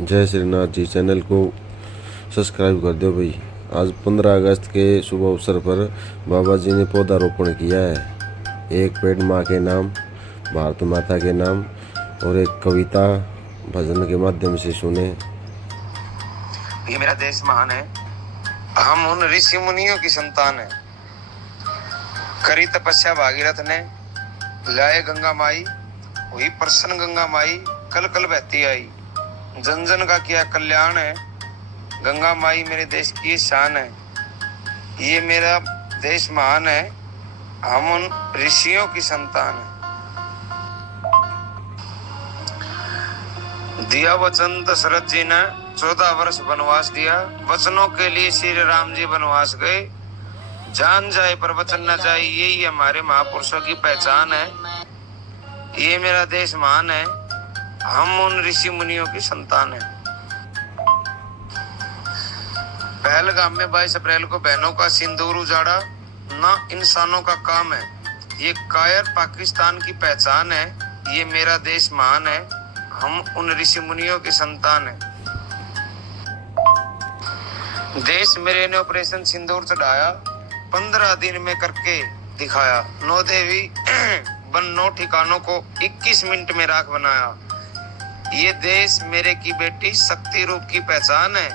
जय श्रीनाथ जी। चैनल को सब्सक्राइब कर दो भाई। आज 15 अगस्त के शुभ अवसर पर बाबा जी ने पौधारोपण किया है। एक पेड़ माँ के नाम, भारत माता के नाम और एक कविता भजन के माध्यम से सुने। ये मेरा देश महान है, हम उन ऋषि मुनियों की संतान है। करी तपस्या भागीरथ ने, लाए गंगा माई, हुई प्रसन्न गंगा माई, कल कल बहती आई। जन जन का किया कल्याण है, गंगा माई मेरे देश की शान है। ये मेरा देश महान है, हम उन ऋषियों की संतान है। दिया वचन दशरथ जी ने, 14 वर्ष वनवास दिया। वचनों के लिए श्री राम जी वनवास गए। जान जाए पर वचन न जाए, यही हमारे महापुरुषों की पहचान है। ये मेरा देश महान है, हम उन ऋषि मुनियों की संतान है। पहलगाम में 22 अप्रैल को बहनों का सिंदूर उजाड़ा ना इंसानों का काम है। ये कायर पाकिस्तान की पहचान है। ये मेरा देश महान है, हम उन ऋषि मुनियों की संतान है। देश मेरे ने ऑपरेशन सिंदूर चढ़ाया, 15 दिन में करके दिखाया। 9 देवी बन 9 ठिकानों को 21 मिनट में राख बनाया। ये देश मेरे की बेटी शक्ति रूप की पहचान है।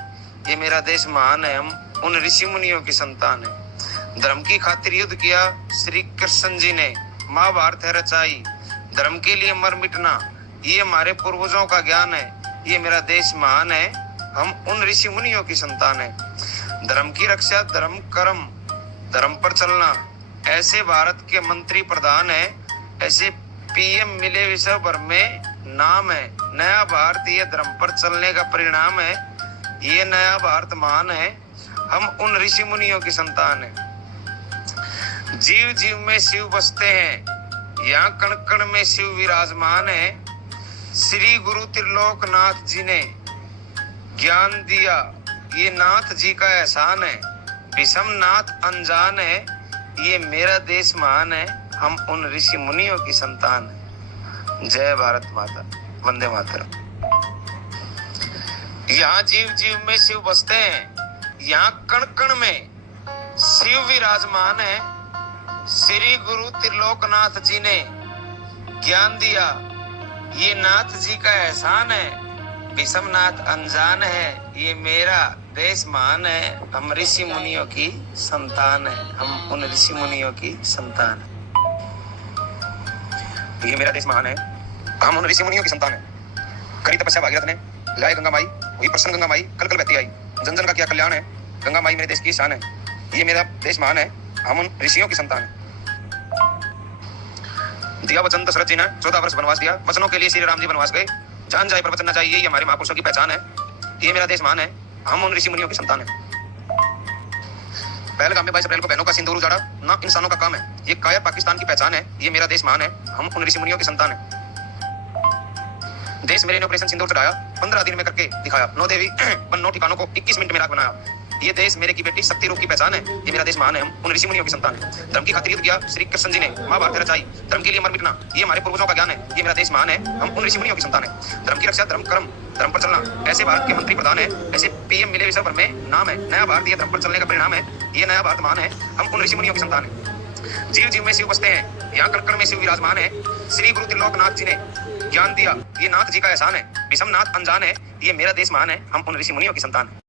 ये मेरा देश महान है, हम उन ऋषि मुनियों की संतान है। धर्म की खातिर युद्ध किया श्री कृष्ण जी ने, महाभारत है रचाई। धर्म के लिए मर मिटना, ये हमारे पूर्वजों का ज्ञान है। ये मेरा देश महान है, हम उन ऋषि मुनियों की संतान है। धर्म की रक्षा, धर्म कर्म, धर्म पर चलना, ऐसे भारत के मंत्री प्रधान है। ऐसे पीएम मिले विश्व भर में नाम है। नया भारत ये धर्म पर चलने का परिणाम है। ये नया भारत महान है, हम उन ऋषि मुनियों की संतान है। जीव जीव में शिव बसते हैं, यहाँ कण कण में शिव विराजमान है। श्री गुरु त्रिलोकनाथ जी ने ज्ञान दिया, ये नाथ जी का एहसान है। विषम नाथ अनजान है, ये मेरा देश महान है, हम उन ऋषि मुनियों की संतान है। जय भारत माता, वंदे मातरम। यहाँ जीव जीव में शिव बसते हैं, यहाँ कण कण में शिव विराजमान है। श्री गुरु त्रिलोकनाथ जी ने ज्ञान दिया, ये नाथ जी का एहसान है। विषम नाथ अनजान है, ये मेरा देश महान है, हम ऋषि मुनियों की संतान है, हम उन ऋषि मुनियों की संतान है। ये मेरा देश महान है, हम उन ऋषि मुनियों की संतान है। करी तपस्या भागीरथ ने, लाए गंगा माई, हुई प्रसन्न गंगा माई, कल कल बहती आई। जन जन का किया कल्याण है, गंगा माई मेरे देश की शान है। ये मेरा देश महान है, हम उन ऋषियों की संतान है। दिया वचन दशरथ जी ने, 14 वर्ष वनवास दिया। वचनों के लिए श्री राम जी वनवास गए। जान जाए पर वचन न जाए, यही हमारे महापुरुषों की पहचान है। ये मेरा देश महान है, हम उन ऋषि मुनियों की संतान है। पहलगाम में 22 अप्रैल को बहनों का सिंदूर उजाड़ा ना इंसानों का काम है। ये कायर पाकिस्तान की पहचान है। ये मेरा देश महान है, हम उन ऋषि मुनियों की संतान है। देश मेरे ने ऑपरेशन सिंदूर चढ़ाया, 15 दिन में करके दिखाया। 9 देवी बन 9 ठिकानों को 21 मिनट में राख बनाया। ये देश मेरे की बेटी शक्ति रूप की पहचान है। ये मेरा देश महान है, हम उन ऋषि मुनियों की संतान है। धर्म की खातिर युद्ध किया श्री कृष्ण जी ने, महाभारत रचाई। धर्म के लिए मर मिटना, ये हमारे पूर्वजों का ज्ञान है। ये मेरा देश महान है, हम उन ऋषि मुनियों की संतान है। धर्म की रक्षा, धर्म कर्म, धर्म पर चलना, ऐसे भारत के मंत्री प्रधान है। ऐसे पीएम मिले विश्व भर में नाम है। नया भारत ये धर्म पर चलने का परिणाम है। ये नया भारत महान है, हम उन ऋषि मुनियों की संतान है। जीव जीव में शिव बसते हैं, यहाँ कण कण में शिव विराजमान है। श्री गुरु त्रिलोकनाथ जी ने ज्ञान दिया, ये नाथ जी का एहसान है। विषम नाथ अनजान है, ये मेरा देश महान है, हम उन ऋषि मुनियों की संतान है।